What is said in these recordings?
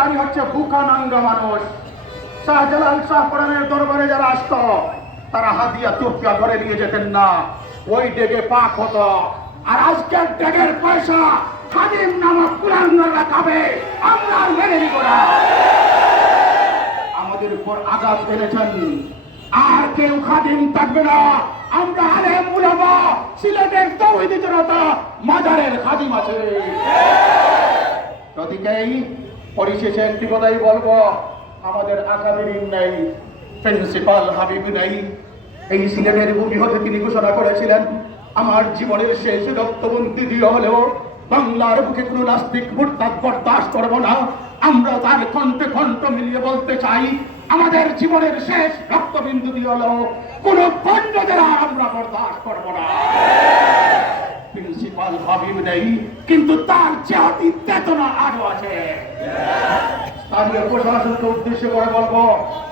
জানি হচ্ছে বুকা নাঙ্গা মানুষ। শাহজালাল শাহপুরানের দরবারে যারা আসত তারা হাতিয়া তুপিয়া ঘরে নিয়ে যেতেন না। ওই ডেগে পাক হতো। আর আজকের ডেগের পয়সা খাদিম নামক কুলাঙ্গরা খাবে আমরা আর মেনে নিব না। আমাদের উপর আঘাত এনেছেন। আর কেউ খাদিম থাকবে না। আমরা আলেম উলামা সিলেটের তৌহিদি জনতা মাজারের খাদিম আছে। প্রতিকেই পরিশেষে একটি কথাই বলব, আমাদের আকাদেরিন নেই, প্রিন্সিপাল হাবিব নেই। এই সিলেটের ভূমি হতে তিনি ঘোষণা করেছিলেন, আমার জীবনের শেষ রক্তবন্তি দিয়ে হলেও বাংলার বুকে কোনো নাস্তিক মুরতাদ বরদাস্ত করব না। আমরা তার কণ্ঠে কণ্ঠ মিলিয়ে বলতে চাই, আমাদের জীবনের শেষ রক্তবিন্দু দিয়ে হলেও কোনো পণ্যদের আর আমরা বরদাস্ত করব না। প্রিন্সিপাল হাবিব নেই, কিন্তু তার চেহাতি চেতনা আরও আছে। স্থানীয় প্রশাসনকে উদ্দেশ্য করে বলব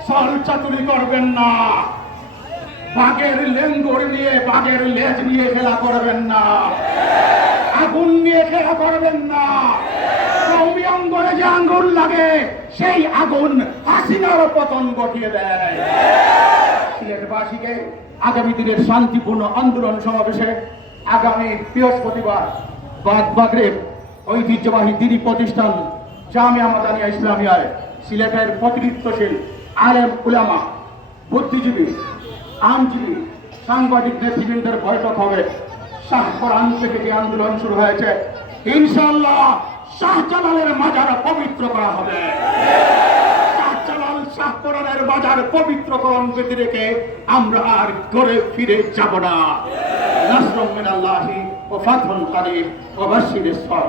সল চাতুরি করবেন না। বাঘের লেঙ্গর নিয়ে, বাঘের লেজ নিয়ে খেলা করবেন না। আগুন নিয়ে খেলা করবেন না। অঙ্গনে যে আঙ্গুল লাগে, সেই আগুন হাসিনার পতন ঘটিয়ে দেয়। সিলেটবাসীকে আগামী দিনের শান্তিপূর্ণ আন্দোলন সমাবেশে আগামী বৃহস্পতিবার বাদ বাগরেব ঐতিহ্যবাহী দিনী প্রতিষ্ঠান জামিয়া মাদানিয়া ইসলামিয়ায় সিলেটের প্রতিনিধিত্বশীল আলেম উলামা, বুদ্ধিজীবী আইনজীবী সাংবাদিক নেতৃবৃন্দের বৈঠক হবে। শাহপরান থেকে যে আন্দোলন শুরু হয়েছে ইনশাল্লাহ শাহজালালের মাজার পবিত্র করা হবে। শাহজালাল শাহপরানের বাজার পবিত্রকরণ বেঁধে রেখে আমরা আর ঘরে ফিরে যাব না। নাসরুম মিনাল্লাহি ওয়া ফাতহুন কারীম ওয়া বাশশিরিস সাবিরিন